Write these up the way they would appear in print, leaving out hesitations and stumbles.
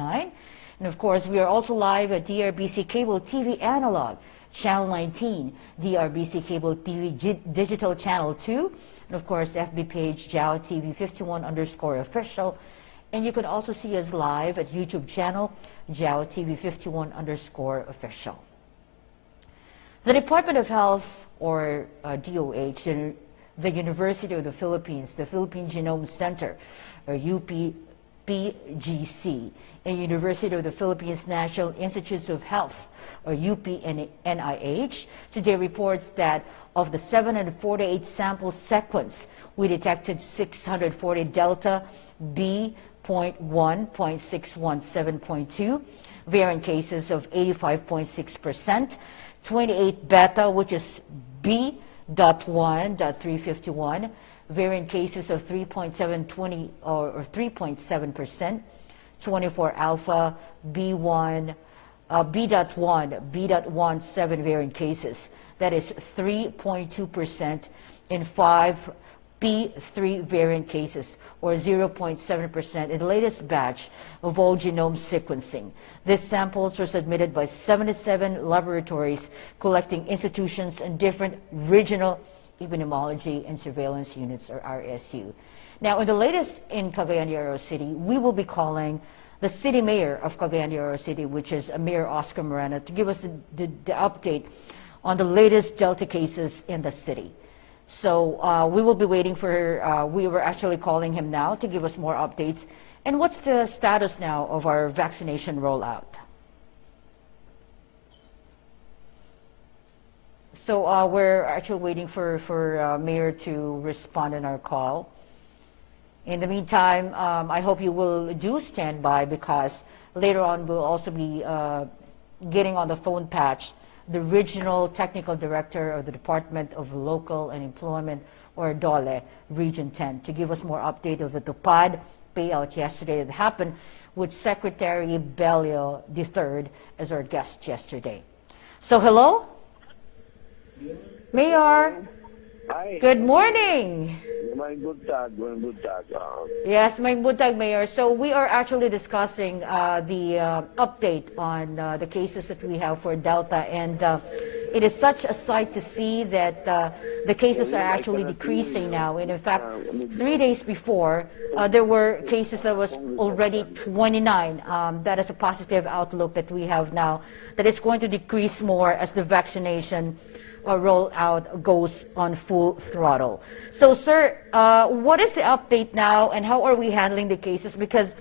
And of course, we are also live at DEARBC Cable TV Analog, Channel 19, DEARBC Cable TV Digital Channel 2, and of course, FB page JAO TV 51_official. And you can also see us live at YouTube channel JAO TV 51_official. The Department of Health, or DOH, the University of the Philippines, the Philippine Genome Center, or UPPGC, and University of the Philippines National Institutes of Health, or UPNIH, today reports that of the 748 sample sequence, we detected 640 Delta B.1.617.2 variant cases of 85.6%, 28 Beta, which is B.1.351, variant cases of 3.720 or 3.7%, 24 Alpha B.1, B.17 variant cases, that is 3.2%, and 5 P3 variant cases, or 0.7% in the latest batch of whole genome sequencing. These samples were submitted by 77 laboratories, collecting institutions and different regional epidemiology and surveillance units, or RSU. Now, in the latest in Cagayan de Oro City, we will be calling the city mayor of Cagayan de Oro City, which is Mayor Oscar Moreno, to give us the update on the latest Delta cases in the city. So we will be waiting for, we were actually calling him now to give us more updates. And what's the status now of our vaccination rollout? So we're actually waiting for Mayor to respond on our call. In the meantime, I hope you will do stand by, because later on we'll also be getting on the phone patch the Regional Technical Director of the Department of Local and Employment, or DOLE, Region 10, to give us more update of the TUPAD payout yesterday that happened, with Secretary Bello III as our guest yesterday. So hello? Mayor. Hi. Good morning. May buntag. Yes, may buntag, Mayor. So we are actually discussing the update on the cases that we have for Delta, and it is such a sight to see that the cases are actually decreasing now. And in fact, 3 days before, there were cases that was already 29. That is a positive outlook that we have now, that it's going to decrease more as the vaccination rollout goes on full throttle. So, sir, what is the update now, and how are we handling the cases? Because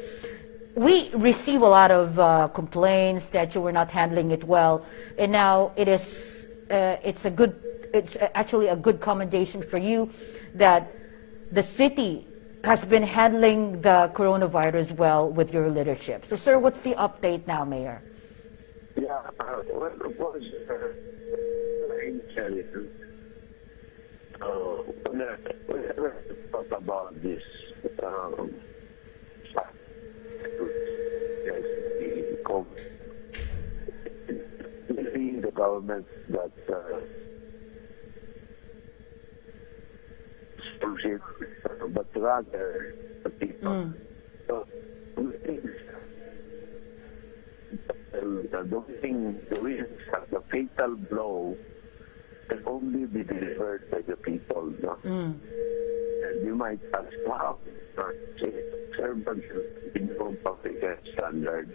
we receive a lot of complaints that you were not handling it well, and now it is it's actually a good commendation for you that the city has been handling the coronavirus well with your leadership. So, sir, what's the update now, Mayor? Yeah, what was whenever we talk about this, the government that bullshit, but rather the people. So, the reason that the fatal blow can only be delivered by the people. No? And you might ask, wow, servants minimum public health standards.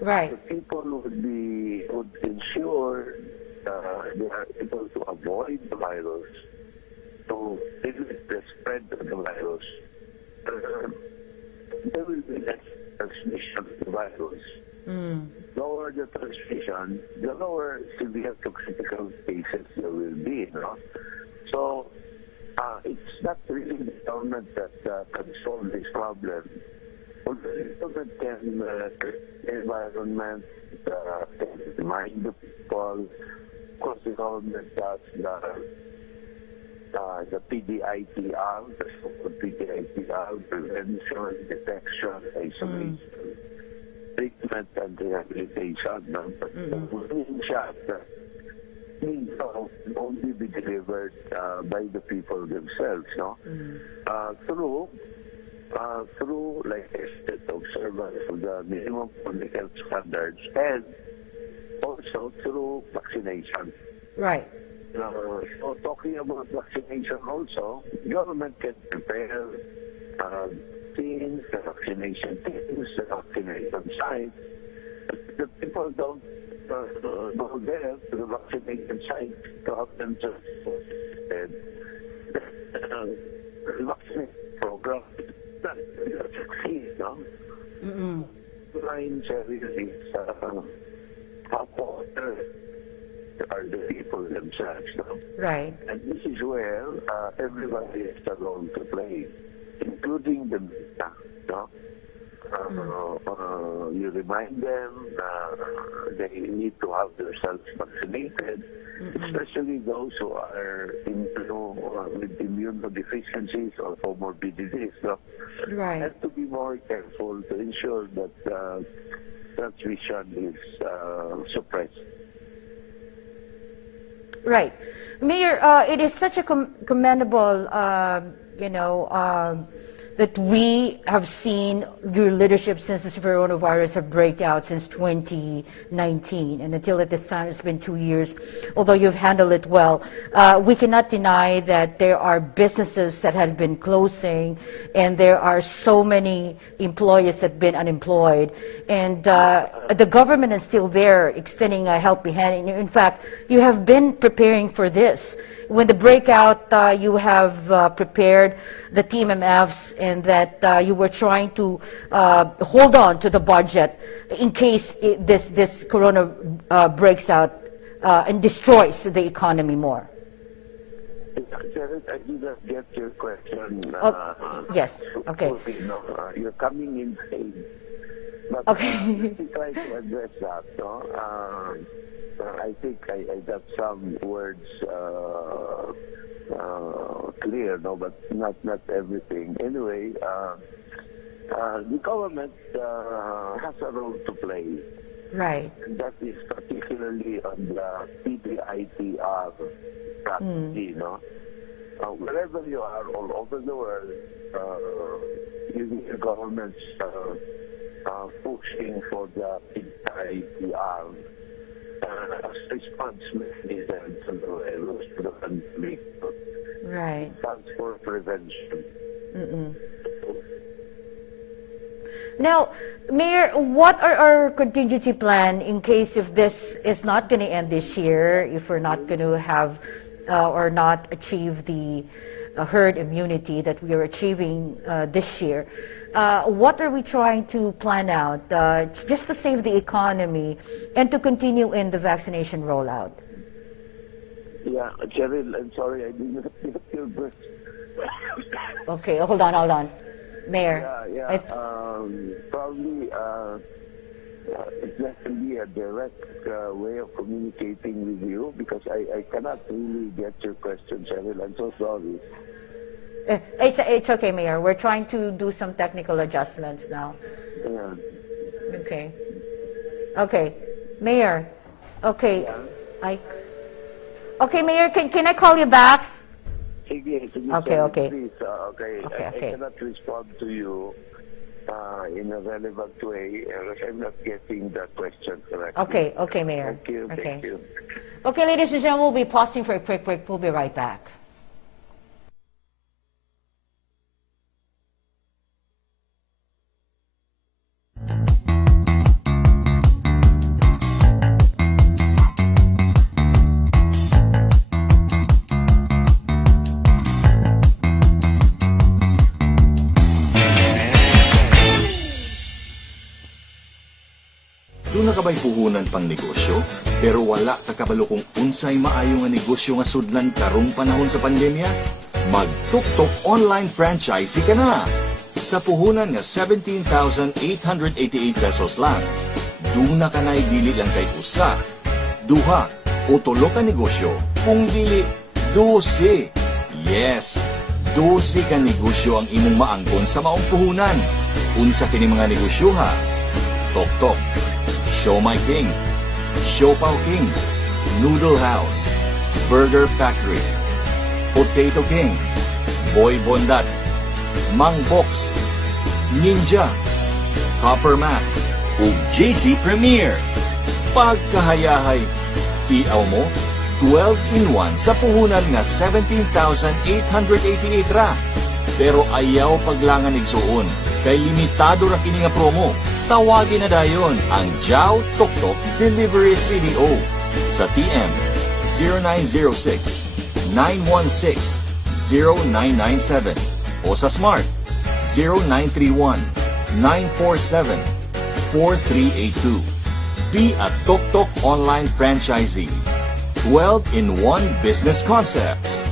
Right. The people would ensure they are able to avoid the virus, to limit the spread of the virus. There will be less transmission of the virus. Lower the transmission, the lower severe to critical cases there will be. No? So it's not really the government that can solve this problem. The government can environment, can mind the people. Of course, the government does the PDITR, the so-called PDITR, prevention, detection, isolation, treatment and rehabilitation. But within that means can only be delivered by the people themselves, no? Through through, like I said, observance of the minimum public health standards and also through vaccination. Right. So talking about vaccination also, government can prepare teams, the vaccination teams, the vaccination sites. The people don't go there to the vaccination site to have them just the vaccination program that succeed, no? Lines everything how popular are the people themselves, no? Right. And this is where everybody has a role to play, including the media, no? You remind them they need to have themselves vaccinated, especially those who are with immunodeficiencies or comorbidities. No? Right. Have to be more careful to ensure that transmission is suppressed. Right. Mayor, it is such a commendable, that we have seen your leadership since this coronavirus have break out since 2019. And until at this time, it's been 2 years, although you've handled it well. We cannot deny that there are businesses that have been closing, and there are so many employees that have been unemployed. And the government is still there extending a helping hand. In fact, you have been preparing for this. When the breakout, you have prepared the TMMFs, and that you were trying to hold on to the budget in case this corona breaks out and destroys the economy more. Jared, I did not get your question. Yes, okay. You're coming in pain. But okay. Let me try to address that. No? I think I got some words clear, no, but not everything. Anyway, the government has a role to play. Right. And that is particularly on the PDITR strategy, no? Wherever you are, all over the world, you hear governments pushing for the PDITR as response mechanism to the pandemic. Right. Stands for prevention. Now, Mayor, what are our contingency plan in case if this is not going to end this year, if we're not going to have or not achieve the herd immunity that we are achieving this year? What are we trying to plan out just to save the economy and to continue in the vaccination rollout? Yeah, Cheryl, I'm sorry, I didn't get your breath. Okay, hold on. Mayor. Yeah. Probably it's not going to be a direct way of communicating with you because I cannot really get your question, Cheryl. I'm so sorry. It's okay, Mayor. We're trying to do some technical adjustments now. Yeah. Okay. Mayor. Okay. Yeah. Okay, Mayor, can I call you back? Sige, Okay. Please, I cannot respond to you in a relevant way because I'm not getting the question correctly. Okay, Mayor. Thank you. Okay. Thank you. Okay, ladies and gentlemen, we'll be pausing for a quick break. We'll be right back. Doon na kabay puhunan pang negosyo, pero wala ka kabalo kung unsay maayo nga negosyo nga sudlan karong panahon sa pandemya? Magtuktok online franchisee ka na! Sa puhunan nga 17,888 pesos lang. Doon na ka na'y dili lang kay usa, duha, o tulo ka negosyo, kung dili, 12. Yes, 12 ka negosyo ang imong maangkon sa maong puhunan. Unsa kini mga negosyo ha? Tok-tok, Show My King, Siopaw King, Noodle House, Burger Factory, Potato King, Boy Bondat, Mang Box, Ninja, Copper Mask, ug JC Premier. Pagkahayahay, tiaw mo, 12 in 1 sa puhunan nga 17,888 ra. Pero ayaw paglangan igsuon, kay limitado ra kini nga promo. Tawagin na dayon ang Jao Tok Delivery CDO sa TM 0906-916-0997 o sa Smart 0931-947-4382. Be a Tok online franchisee. 12-in-1 business concepts.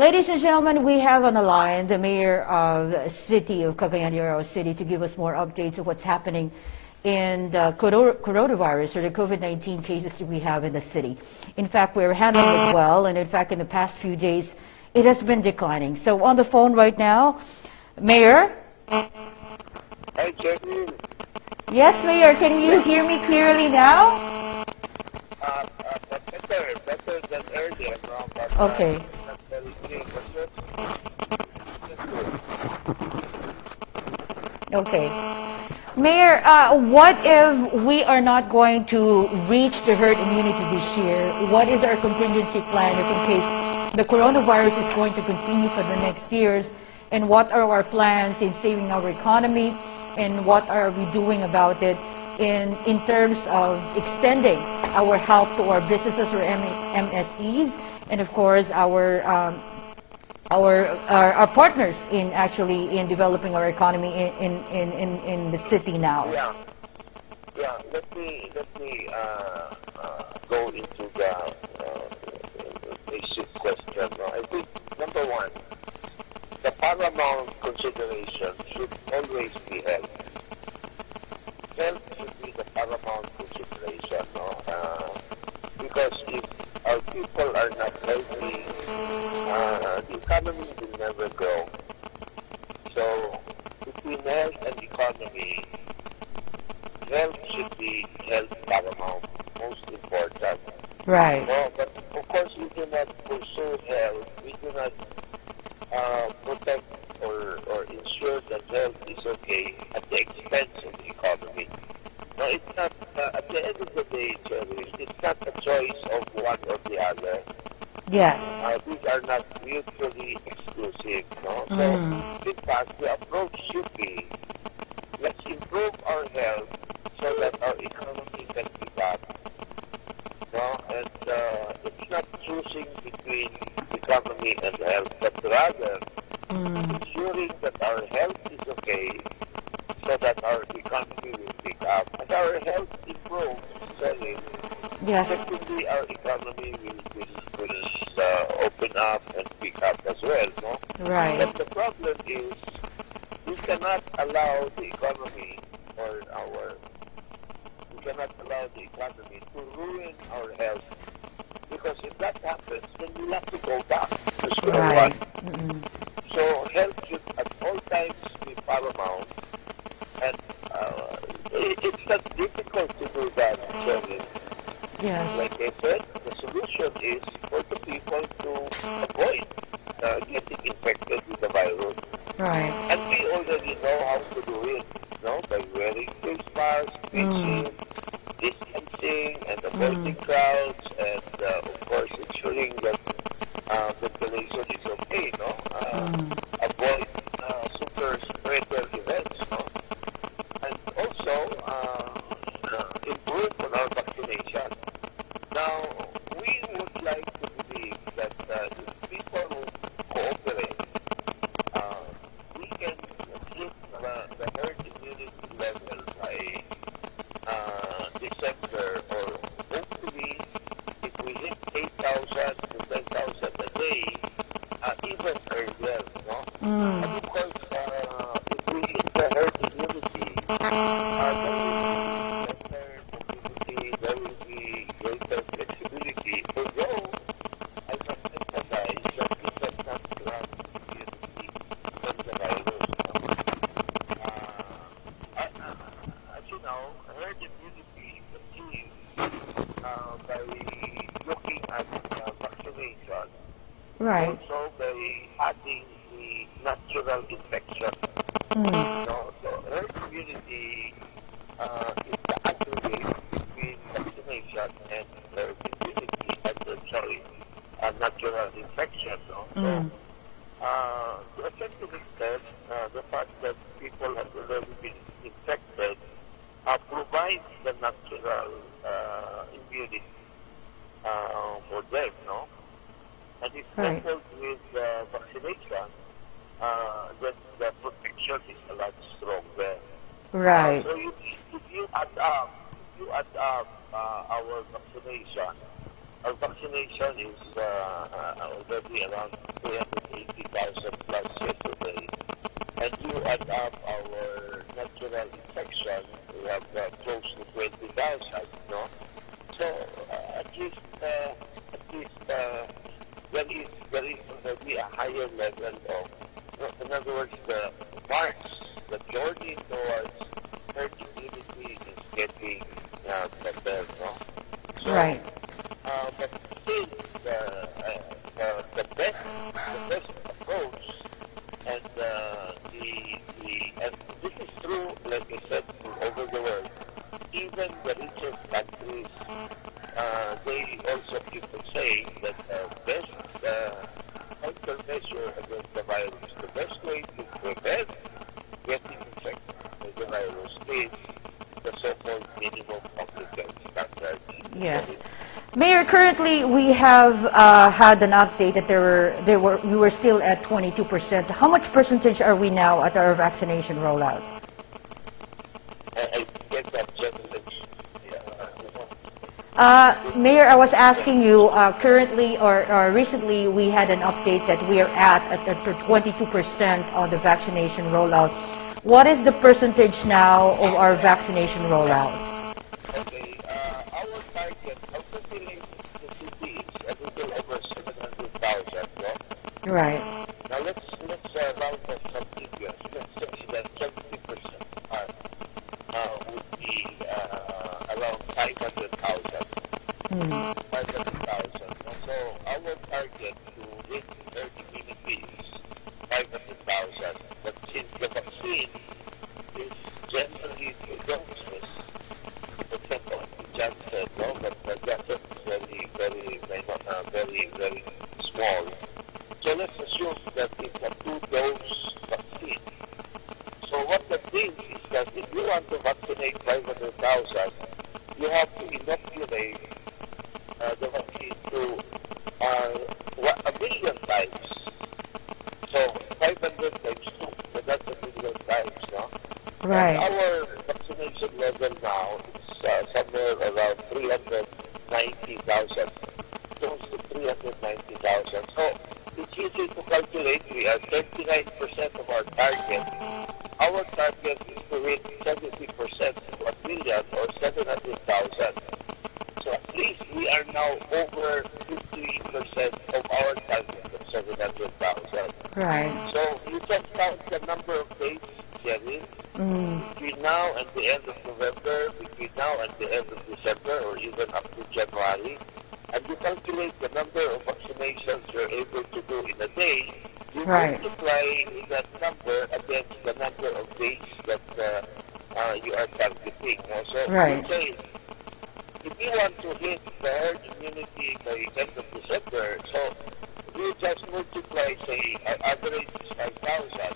Ladies and gentlemen, we have on the line the mayor of the city of Cagayan de Oro City to give us more updates of what's happening in the coronavirus or the COVID-19 cases that we have in the city. In fact, we're handling it well, and in fact, in the past few days, it has been declining. So on the phone right now, Mayor? Hi, Jade. Yes, Mayor, can you hear me clearly now? Better than earlier, no? But, Okay. Okay. Mayor, what if we are not going to reach the herd immunity this year? What is our contingency plan if in case the coronavirus is going to continue for the next years? And what are our plans in saving our economy? And what are we doing about it in terms of extending our help to our businesses or MSEs? And of course, our partners in developing our economy in the city now. Yeah. Let me go into the basic question. I think number one, the paramount consideration should always be health. Health should be the paramount consideration, because if our people are not healthy, the economy will never grow. So, between health and economy, health should be health paramount, most important. Right. No, but of course, we do not pursue health. We do not protect or ensure that health is okay at the expense of the economy. No, it's not. At the end of the day, Jerry, it's not a choice of one or the other. Yes. These are not mutually exclusive. No? So, in fact, the approach should be, let's improve our health so that our economy can pick up. No? And it's not choosing between economy and health, but rather ensuring that our health is okay so that our economy will pick up. And our health improves, Sally. Yes. Secondly, our economy will open up and pick up as well, no? Right. But the problem is, we cannot allow the economy to ruin our health. Because if that happens, then we'll have to go back to square one. So health should at all times be paramount. And it's not difficult to do that, Shelly. Yes. Like I said, the solution is for the people to avoid getting infected with the virus. Right. And we already know how to do it, by wearing face masks, distancing, and avoiding crowds, and of course ensuring that ventilation is okay, avoid super spreader events, and also improve on our vaccination. Now, we would like to believe that if people who cooperate, we can hit the herd immunity level by December, or hopefully if we hit 8,000 to 10,000 combating the natural infection. So herd immunity is the aggregate between vaccination and herd immunity, natural infection. No? To a certain extent, the fact that people have already been infected provides the natural immunity for them, no? And if coupled with vaccination, then the protection is a lot stronger. Right. So if you add up our vaccination is already around 380,000 plus yesterday. And you add up our natural infection, we have close to 20,000, no? So at least there is already a higher level of, in other words, the journey towards herd immunity is getting better, no? So, Right. but still, the best approach, and and this is true, like I said, over the world. Even the richest countries, they also keep on saying that the best countermeasure against the virus, the best way to prevent getting infected by the virus is the so-called minimum compliance standard. Yes. Mayor, currently we have had an update that we were still at 22%. How much percentage are we now at our vaccination rollout? I get that, gentlemen. Mayor, I was asking you, currently or recently we had an update that we are at 22% on the vaccination rollout. What is the percentage now of our vaccination rollout? Okay, our target of fulfilling the city is a little over 700,000, no? Right. Now let's round off some figures. Let's say that 70% would be around 500,000. 500,000. So our target to hit herd immunity is 500,000. But since the vaccine is generally two doses, for example, Johnson, no, but Johnson is very small. So let's assume that it's a two-dose vaccine. So what that means is that if you want to vaccinate 500,000, you have to inoculate the vaccine to 1,000,000 times. So 500 times 2, so that's 1,000,000 times, no? Right. And our vaccination level now is somewhere around 390,000, close to 390,000. So it's easy to calculate. We are 39% of our target. Our target is to hit 70% of 1,000,000 or 700,000. So at least we are now over 50% of our target of 700,000. Right. So you can count the number of days, Jerry, between now and the end of November, between now and the end of December, or even up to January, and you calculate the number of vaccinations you're able to do in a day. You multiply that number against the number of days that you are targeting. So you say, if you want to hit the herd immunity by end of December, so you just multiply, say, average 5,000.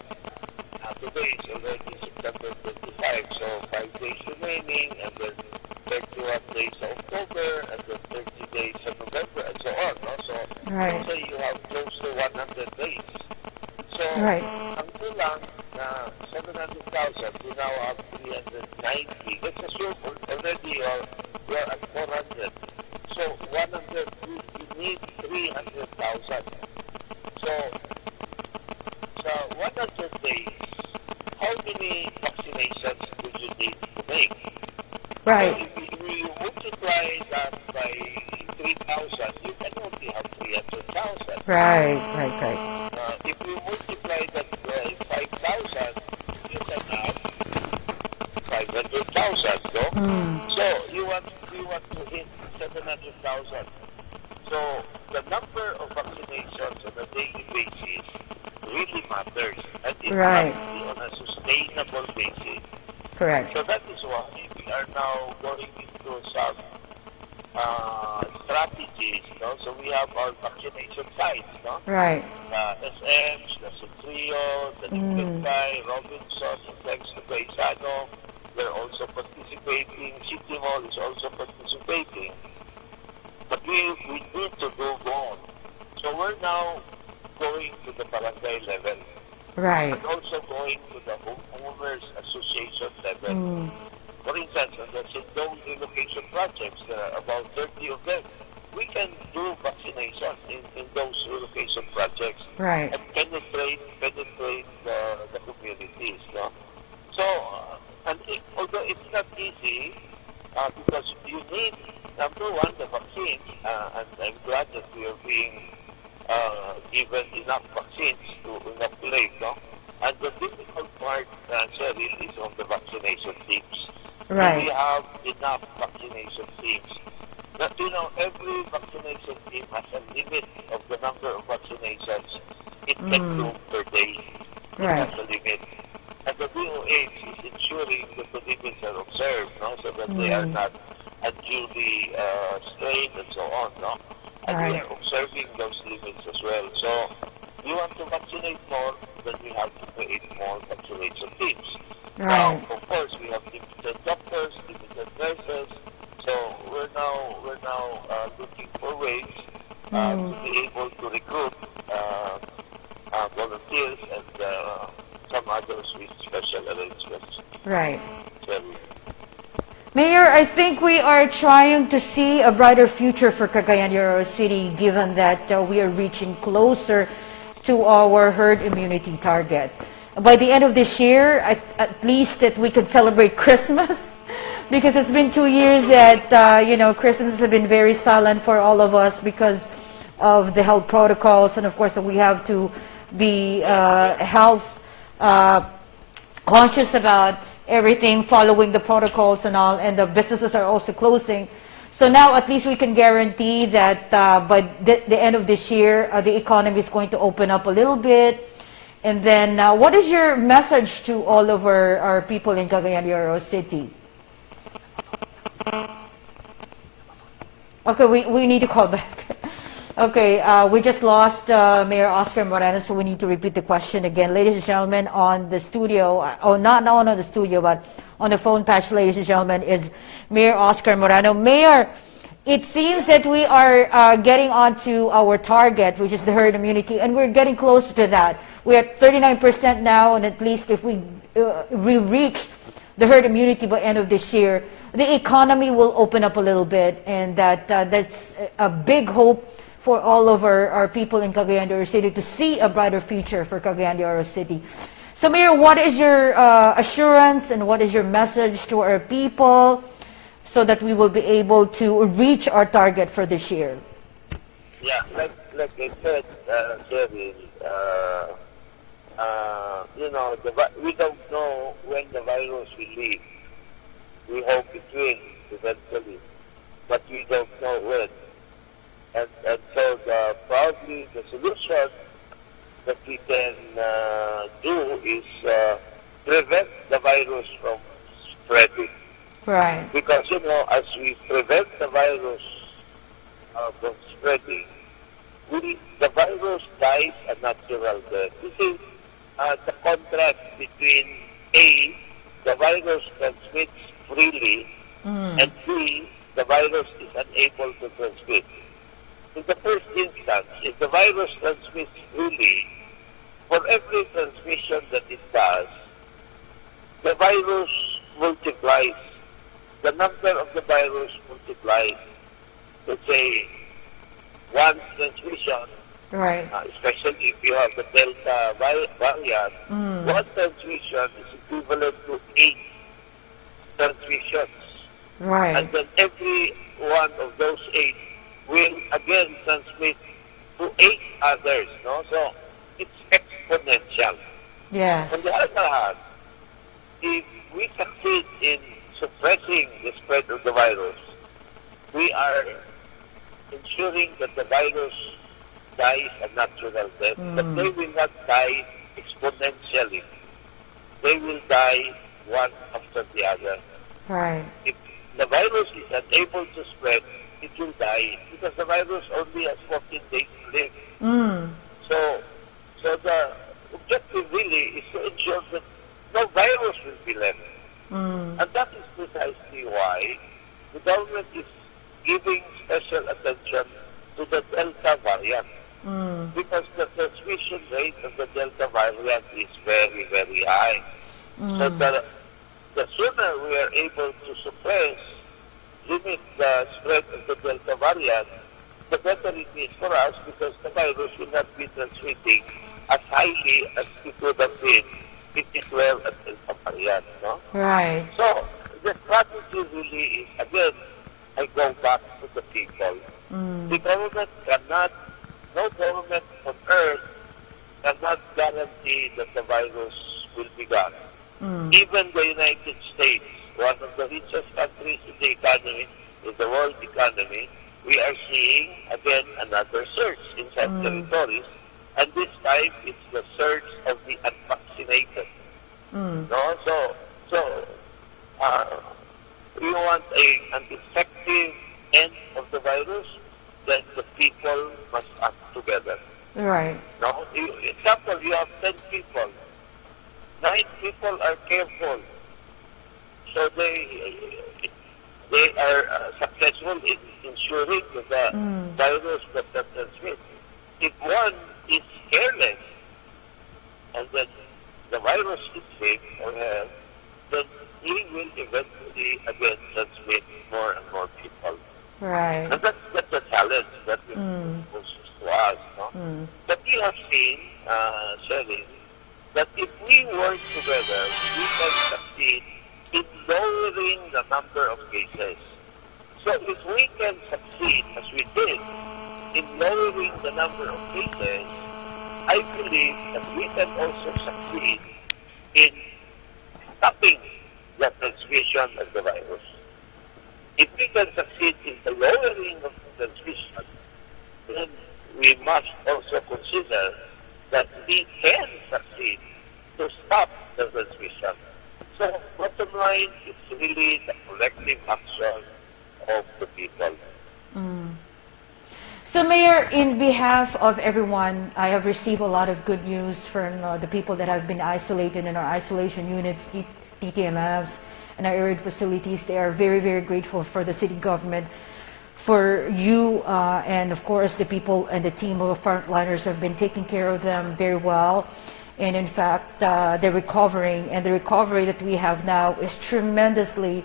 Today is already September 25, so 5 days remaining, and then 31 days of October, and then 30 days of November, and so on. No? So let's say you have close to 100 days. So until lang 700,000, we now have 390. Let's assume already you're at 400. So 100, you need 300,000. So 100 days, how many vaccinations do you need to make? Right. So if you multiply that by 3,000, you can only have 300,000. Right. If you multiply that by 5,000, you can have 500,000, no? So you want to hit 700,000. So the number of vaccinations on a daily basis really matters, and it Right. must be on a sustainable basis. Correct. So that is why we are now going into some strategies. No? So we have our vaccination sites, no? Right. The SMs, the Terrestrial, the Jade, Robinson, thanks to Paisano. They're also participating. City Mall is also participating. But we need to do more. So we're now going to the barangay level. Right. And also going to the homeowners association level. For instance, on the Sindong relocation projects, there are about 30 of them. We can do vaccination in those relocation projects. Right. And penetrate the communities. No? So, although it's not easy, because you need, number one, the vaccines, and I'm glad that we are being given enough vaccines to inoculate, no? And the difficult part, Cheryl, is on the vaccination teams. Right. We have enough vaccination teams. But every vaccination team has a limit of the number of vaccinations it can do per day. Right. It has a limit. And the DOH is ensuring that the limits are observed, no? So that they are not unduly strained and so on, no? And we are observing those limits as well. So we want to vaccinate more, then we have to create more vaccination teams. Right. Now, of course, we have limited doctors, limited nurses. So we're now looking for ways to be able to recruit volunteers and some others with special arrangements. Right. So, Mayor, I think we are trying to see a brighter future for Cagayan de Oro City, given that we are reaching closer to our herd immunity target. By the end of this year, at least that we can celebrate Christmas, because it's been 2 years that Christmas has been very silent for all of us because of the health protocols, and of course that we have to be health conscious about everything, following the protocols and all, and the businesses are also closing. So now at least we can guarantee that by the end of this year, the economy is going to open up a little bit. And then what is your message to all of our people in Cagayan de Oro City? Okay, we need to call back. Okay, we just lost Mayor Oscar Moreno, so we need to repeat the question again. Ladies and gentlemen, on the studio, not on the studio, but on the phone patch, ladies and gentlemen, is Mayor Oscar Moreno. Mayor, it seems that we are getting onto our target, which is the herd immunity, and we're getting close to that. We're at 39% now, and at least if we reach the herd immunity by end of this year, the economy will open up a little bit, and that's a big hope for all of our people in Cagayan de Oro City to see a brighter future for Cagayan de Oro City. So, Mayor, what is your assurance and what is your message to our people so that we will be able to reach our target for this year? Yeah, like I said, Cheryl, we don't know when the virus will leave. We hope it will eventually, but we don't know when. And so probably the solution that we can do is prevent the virus from spreading. Right. Because, as we prevent the virus from spreading, the virus dies a natural death. This is the contrast between A, the virus transmits freely, and B, the virus is unable to transmit. In the first instance, if the virus transmits freely, for every transmission that it does, the virus multiplies. The number of the virus multiplies. Let's say, one transmission, Right. especially if you have the Delta variant, one transmission is equivalent to 8 transmissions. Right. And then every one of those 8 will again transmit to 8 others, no? So it's exponential. Yes. On the other hand, if we succeed in suppressing the spread of the virus, we are ensuring that the virus dies a natural death, but they will not die exponentially. They will die one after the other. Right. If the virus is unable to spread, it will die because the virus only has 14 days to live. So the objective really is to ensure that no virus will be left. And that is precisely why the government is giving special attention to the Delta variant. Because the transmission rate of the Delta variant is very, very high. So the sooner we are able to suppress, limit the spread of the Delta variant, the better it is for us because the virus will not be transmitting as highly as it would have been if it were a Delta variant. No? Right. So the strategy really is, again, I go back to the people. The government cannot, no government on earth cannot guarantee that the virus will be gone. Even the United States, one of the richest countries in the economy, in the world economy, we are seeing again another surge in some territories, and this time it's the surge of the unvaccinated. No, so we want an effective end of the virus. Then the people must act together. Right. No, example, you have 10 people. 9 people are careful, so they are successful in ensuring that the virus does not transmit. If one is careless, and then the virus is sick or have, then he will eventually again transmit more and more people. Right. And that's the challenge that we poses to us. No? But we have seen, Shelly, that if we work together, we can succeed in lowering the number of cases. So if we can succeed, as we did, in lowering the number of cases, I believe that we can also succeed in stopping the transmission of the virus. If we can succeed in the lowering of the transmission, then we must also consider that we can succeed to stop the transmission. So, bottom line, it's really the collective action of the people. So, Mayor, in behalf of everyone, I have received a lot of good news from the people that have been isolated in our isolation units, TTMFs, and our area facilities. They are very, very grateful for the city government, for you, and of course the people and the team of frontliners have been taking care of them very well. And in fact, they're recovering, and the recovery that we have now is tremendously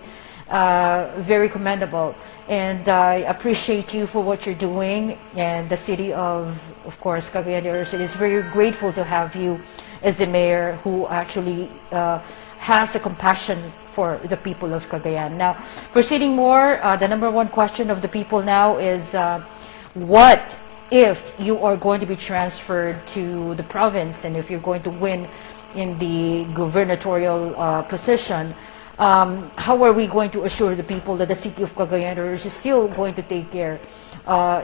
very commendable. And I appreciate you for what you're doing, and the city of course, Cagayan de Oro City is very grateful to have you as the mayor who actually has a compassion for the people of Cagayan. Now, proceeding more, the number one question of the people now is, what if you are going to be transferred to the province, and if you're going to win in the gubernatorial position, how are we going to assure the people that the city of Cagayan de Oro is still going to take care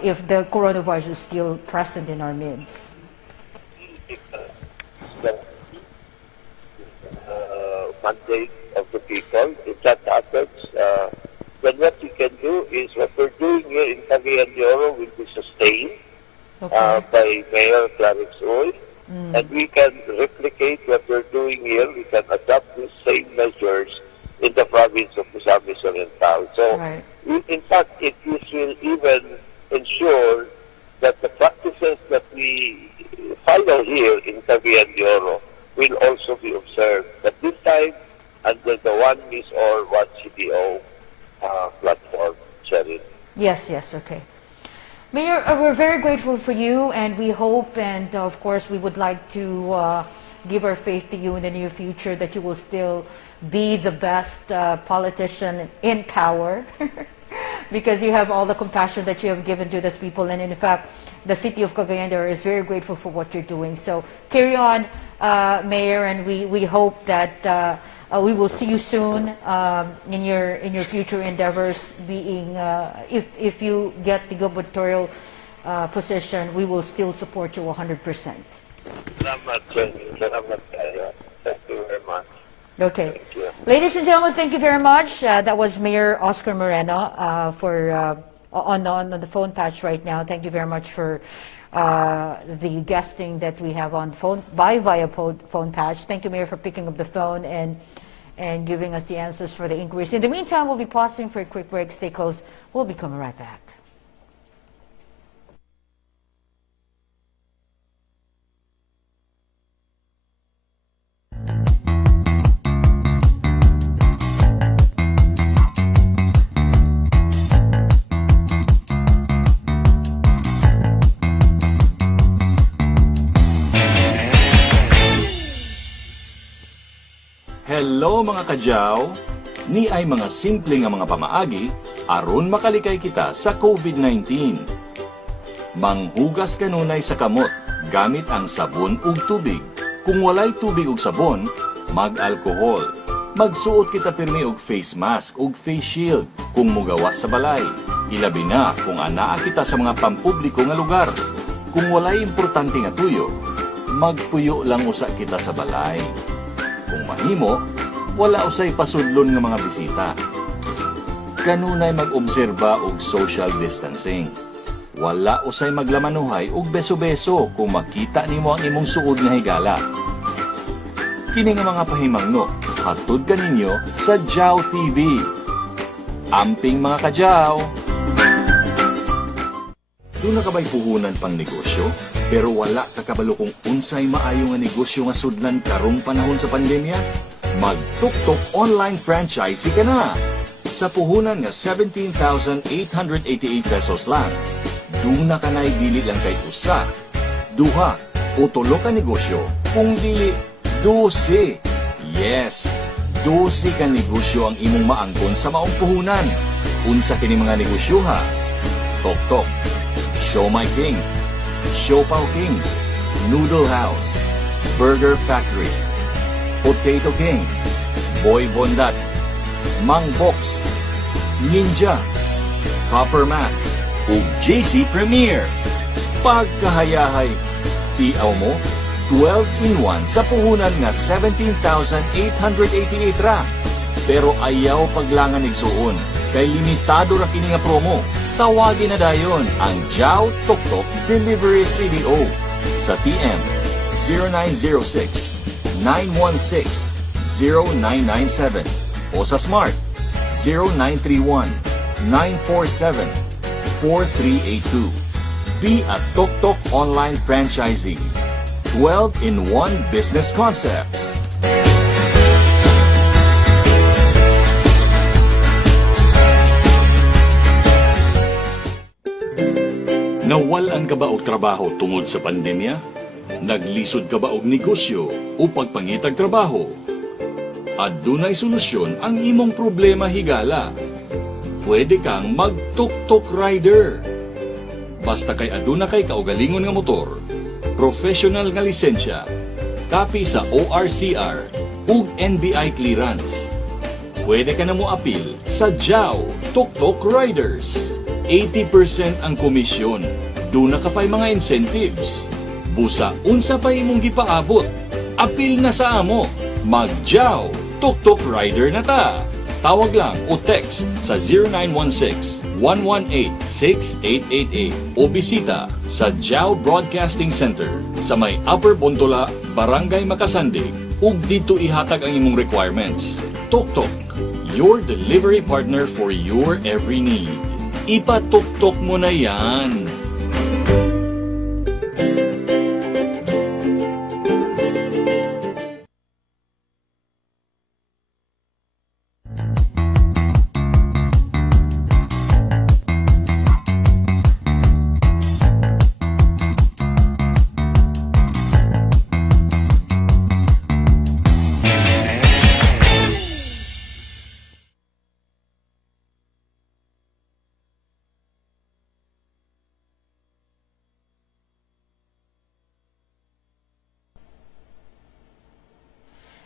if the coronavirus is still present in our midst? Mandate of the people. If that happens, then what we can do is what we're doing here in Cagayan de Oro will be sustained by Mayor Clarence Oy, and we can replicate what we're doing here. We can adopt the same measures in the province of Misamis Oriental. So, in fact, this will even ensure that the practices that we follow here in Cagayan de Oro will also be observed. But this time, under the One Miss or One CDO platform, Cheryl. Yes, okay. Mayor, we're very grateful for you, and we hope, and of course, we would like to give our faith to you in the near future that you will still be the best politician in power because you have all the compassion that you have given to these people, and in fact, the city of Cagayan de Oro is very grateful for what you're doing. So carry on, Mayor, and we hope that we will see you soon in your future endeavors. Being if you get the gubernatorial position, we will still support you 100%. Salamat, Jenny. Salamat kayo. Thank you very much. Okay. Thank you. Ladies and gentlemen, thank you very much. That was Mayor Oscar Moreno on the phone patch right now. Thank you very much for the guesting that we have on phone via phone patch. Thank you, Mayor, for picking up the phone and giving us the answers for the inquiries. In the meantime, we'll be pausing for a quick break. Stay close. We'll be coming right back. Hello mga kadyaw! Ni ay mga simple nga mga pamaagi aron makalikay kita sa COVID-19. Manghugas kanunay sa kamot gamit ang sabon ug tubig. Kung walay tubig ug sabon, mag-alkohol. Magsuot kita pirmi og face mask ug face shield kung mugawas sa balay. Ilabi na kung anaa kita sa mga pampubliko nga lugar. Kung walay importante nga tuyo, magpuyo lang usa kita sa balay. Kung mahimo, wala usay pasudlon nga mga bisita. Kanunay mag-obserba og social distancing. Wala usay maglamanuhay og beso-beso kung makita nimo ang imong suod nga higala. Kini nga mga pahimangno, hatod kaninyo sa Jao TV. Amping mga kadyaw! Doon na kabay puhunan pang negosyo, pero wala kakabalo kung unsay maayo nga negosyo nga sudlan karong panahon sa pandemya? Mag-tuktok online franchisee ka na! Sa puhunan nga 17,888 pesos lang, doon na kanay dili lang kay usa, duha o tulo ka negosyo, kung dili 12. Yes, 12 ka negosyo ang imong maangkon sa maong puhunan. Unsa kini mga negosyo ha? Tok-tok, Show My King, Siopaw King, Noodle House, Burger Factory, Potato King, Boy Bondat, Mang Box, Ninja, Copper Mask, ug JC Premier. Pagkahayahay, tiaw mo, 12 in 1 sa puhunan nga 17,888 ra. Pero ayaw paglangan igsuon, kay limitado ra kini nga promo. Tawagin na dayon ang Jao Tok-Tok Delivery CDO sa TM 0906-916-0997 o sa Smart 0931-947-4382. Be a Tok-Tok online franchisee. 12 in 1 business concepts. Nawalan ka ba og trabaho tungod sa pandemya? Naglisod ka ba og negosyo o pagpangitag trabaho? Adunay solusyon ang imong problema higala. Pwede kang mag-tuk-tuk rider. Basta kay aduna kay kaugalingon nga motor, professional nga lisensya, kapi sa ORCR ug NBI clearance. Pwede ka na mo apil sa Jao Tuk-Tuk Riders. 80% ang komisyon. Duna ka pa'y mga incentives. Busa unsa pa imong gipaabot. Apil na sa amo. Mag-Jao Tuk-Tuk Rider na ta. Tawag lang o text sa 0916-118-6888 o bisita sa Jao Broadcasting Center sa may Upper Bontola, Barangay Makasandig ug dito ihatag ang imong requirements. Tuk-Tuk, your delivery partner for your every need. Ipatuktok mo na yan.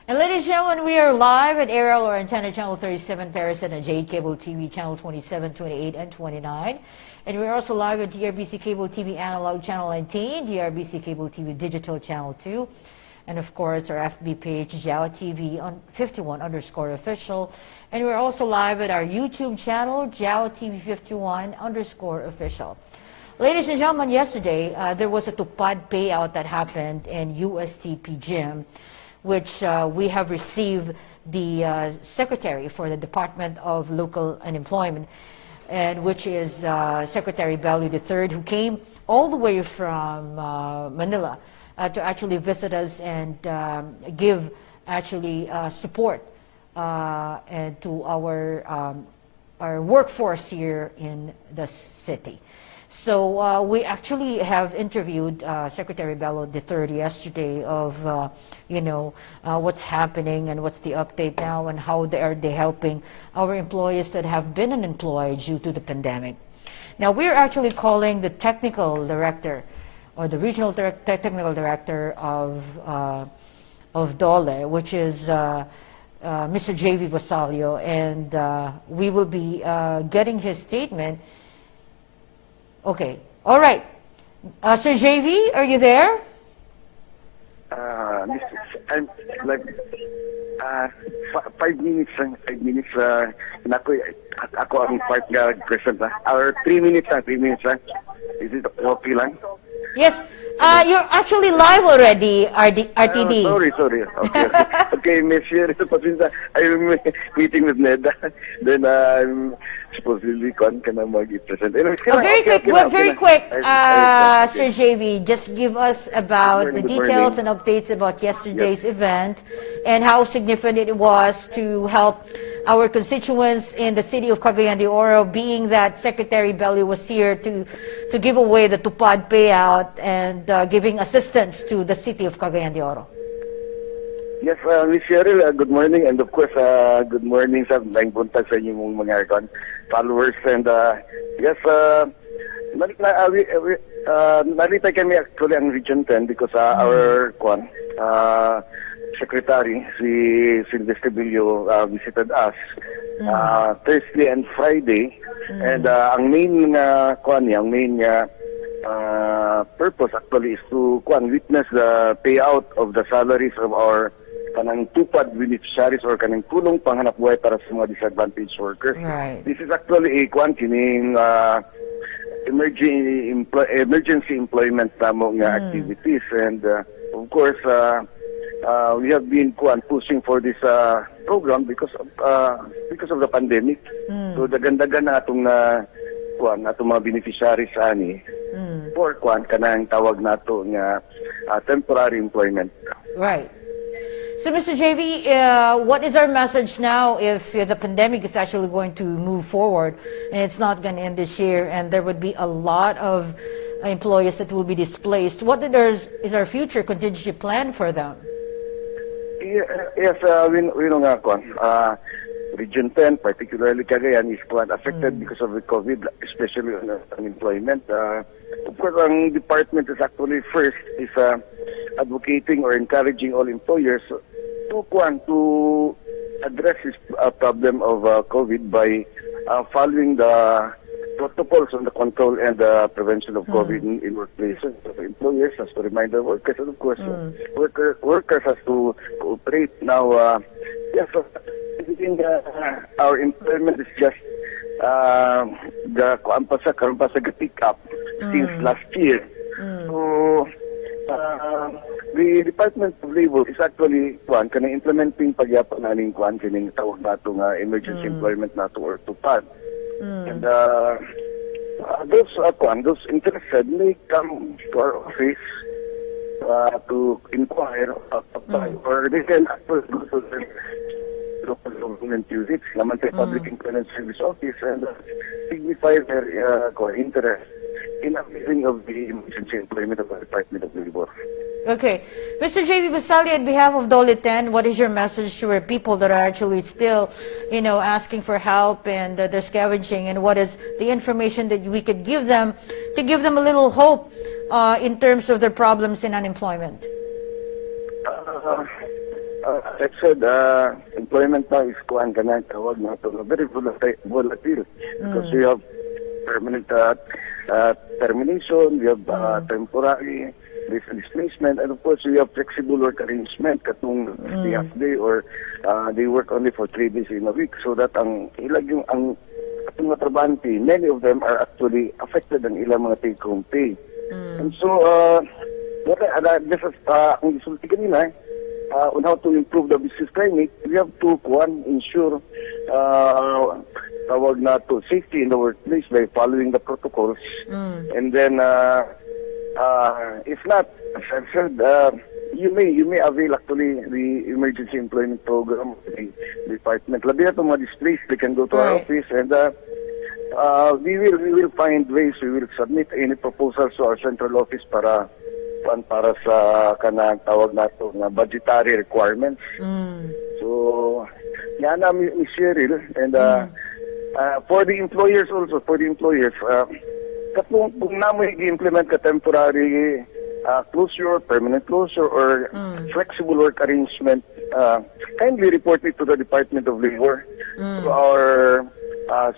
And ladies and gentlemen, we are live at Aerial or Antenna Channel 37, Parasat, and Jade Cable TV Channel 27, 28, and 29. And we're also live at DEARBC Cable TV Analog Channel 19, DEARBC Cable TV Digital Channel 2, and of course our FB page, Jao TV on 51_official. And we're also live at our YouTube channel, Jao TV 51_official. Ladies and gentlemen, yesterday there was a tupad payout that happened in USTP Gym, which we have received the Secretary for the Department of Local Unemployment, and which is Secretary Bello III, who came all the way from Manila to actually visit us and give actually support and to our workforce here in the city. So we actually have interviewed Secretary Bello III yesterday of what's happening and what's the update now and how are they helping our employees that have been unemployed due to the pandemic. Now we're actually calling the technical director or the regional technical director of DOLE, which is Mr. J.V. Basalio, and we will be getting his statement. Okay. All right. Sir JV, are you there? I'm like 5 minutes. 5 minutes. Ako ang part nga present. Or 3 minutes. 3 minutes. Is it okay lang? Yes. You're actually live already, RTD. Sorry. Okay. Okay, Monsieur, I'm meeting with Neda. Then I'm supposedly can mag-present. Very quick, Sir JV, just give us about the details and updates about yesterday's event and how significant it was to help our constituents in the city of Cagayan de Oro, being that Secretary Bello was here to give away the tupad payout and giving assistance to the city of Cagayan de Oro. Yes, Ms. Cheryl, good morning, and of course, good morning sa laing buntag sa inyong mga followers. And yes, nalita kami actually ang Region 10 because our Secretary, si Sylvester Billo, visited us Thursday and Friday. And ang main purpose actually is to witness the payout of the salaries of our kanang tupad beneficiaries or kanang tulong panghanapbuhay para sa mga disadvantaged workers. Right. This is actually a kining emergency employment tamo nga activities, and of course we have been pushing for this program because of the pandemic. So dagandagan na atong atong mga beneficiaries ani for kanang tawag nato nga temporary employment. Right. So, Mr. JV, what is our message now if the pandemic is actually going to move forward and it's not going to end this year and there would be a lot of employees that will be displaced? What is our future contingency plan for them? Yes, we know nga Region 10, particularly Cagayan, is affected because of the COVID, especially on unemployment. Of course, ang department is actually first is advocating or encouraging all employers to address this problem of COVID by following the protocols on the control and the prevention of COVID in workplaces. So employers has to remind the workers, and of course, workers has to cooperate. Now, yes, our employment is just karon pa sa pick up since last year. So the Department of Labor is actually implementing pagyapon naning kining tawag nato nga emergency employment nato or tupad. And those interested may come to our office to inquire or they can actually go to the local government units, naman sa Public Employment Service Office, and signify their interest in availing of the emergency employment of the Department of Labor. Okay. Mr. J.V. Basali, on behalf of DOLE 10, what is your message to our people that are actually still, asking for help and they're scavenging, and what is the information that we could give them to give them a little hope in terms of their problems in unemployment? I said, employment now is kuhan ka na, tawag na ito, very volatile. Because we have permanent termination, we have temporary displacement, and of course, we have flexible work arrangement, katong half day or they work only for 3 days in a week. So that ang ilag yung ang atong mga trabahante, many of them are actually affected ang ilang mga take-home pay. And so, just as ang isulti kanina, on how to improve the business climate, we have to ensure tawag na to safety in the workplace by following the protocols. And then, if not, as I've said, you may avail actually the emergency employment program, the department. Labi na itong mga displaced, they can go to our office, and we will find ways. We will submit any proposals to our central office para sa kanang tawag nato na budgetary requirements. So, yan na Ms. Cheryl, and for the employers also, kung namoy i-implement ka temporary closure, permanent closure, or flexible work arrangement, kindly report it to the Department of Labor, to our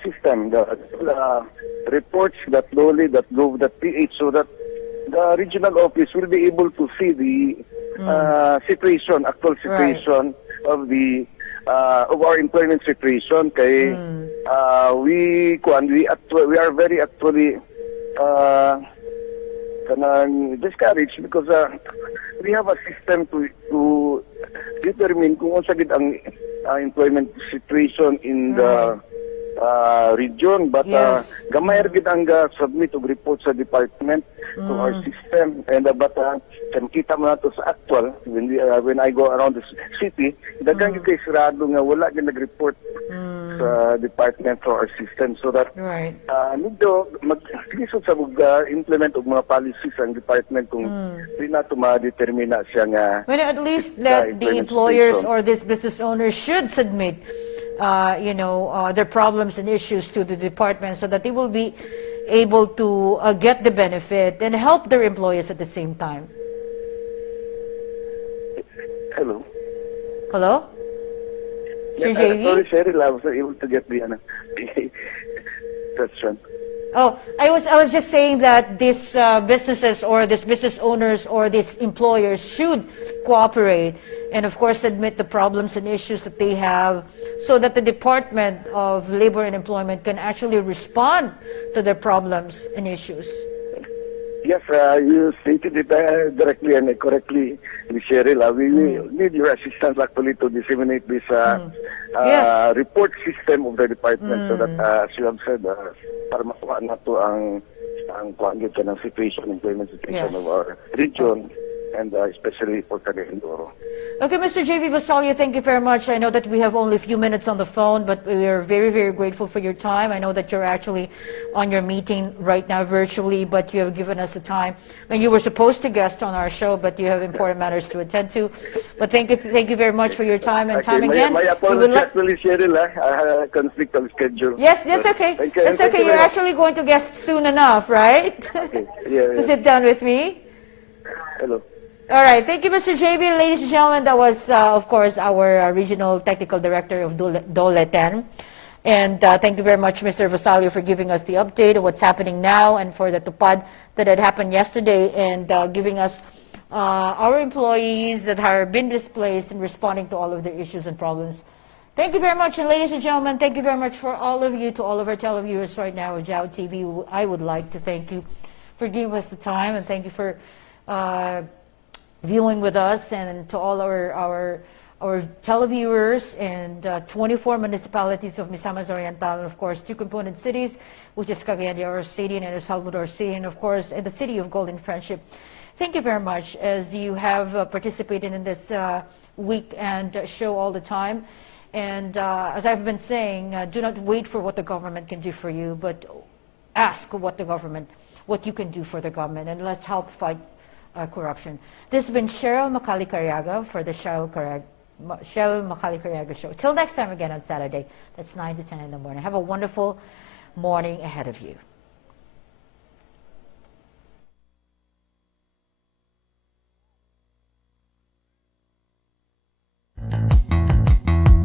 system, the reports .gov.ph, so that the regional office will be able to see the actual situation of the of our employment situation. Kay we are very actually discouraged because we have a system to determine kung unsa gid ang employment situation in the region, but gamay gid ang submit og report sa department to our system, and but kita mo nato sa actual when I go around the city, daghang kay sirado nga wala gid nag-report sa department to our system, so that nito maglisod sa implement og mga policies ang department kung di nato ma-determina siya nga. Well, at least let the employers or these business owners should submit their problems and issues to the department so that they will be able to get the benefit and help their employees at the same time. Hello? Hello? Yeah, sorry, Cheryl, I was not able to get the question. Oh, I was just saying that these businesses or these business owners or these employers should cooperate and, of course, admit the problems and issues that they have so that the Department of Labor and Employment can actually respond to their problems and issues. Yes, you stated it directly and correctly, Ms. Cheryl. We need your assistance actually to disseminate this report system of the department so that, as you have said, para makuha na to ang kuanggit ka ng employment situation of our region, and especially for Terrestrial. Okay, Mr. J.V. Basalio, thank you very much. I know that we have only a few minutes on the phone, but we are very, very grateful for your time. I know that you're actually on your meeting right now virtually, but you have given us the time. And you were supposed to guest on our show, but you have important matters to attend to. But thank you very much for your time and time again. My apologies, actually, Cheryl, I conflict of schedule. Yes, that's okay. That's okay. You're actually going to guest soon enough, right? Okay. Yeah. To sit down with me. Hello. All right. Thank you, Mr. JB. Ladies and gentlemen, that was, of course, our regional technical director of Dole 10. And thank you very much, Mr. Vasalio, for giving us the update of what's happening now and for the tupad that had happened yesterday and giving us our employees that have been displaced and responding to all of their issues and problems. Thank you very much. And ladies and gentlemen, thank you very much for all of you, to all of our televiewers right now of Jade TV. I would like to thank you for giving us the time, and thank you for viewing with us, and to all our televiewers and 24 municipalities of Misamis Oriental, and of course 2 component cities, which is Cagayan de Oro City and El Salvador City, and of course in the city of Golden Friendship. Thank you very much as you have participated in this weekend show all the time. And as I've been saying, do not wait for what the government can do for you, but ask what you can do for the government, and let's help fight corruption. This has been Cheryl Macali-Cariaga for the Cheryl Macali-Cariaga Show. Till next time again on Saturday, that's 9 to 10 in the morning. Have a wonderful morning ahead of you.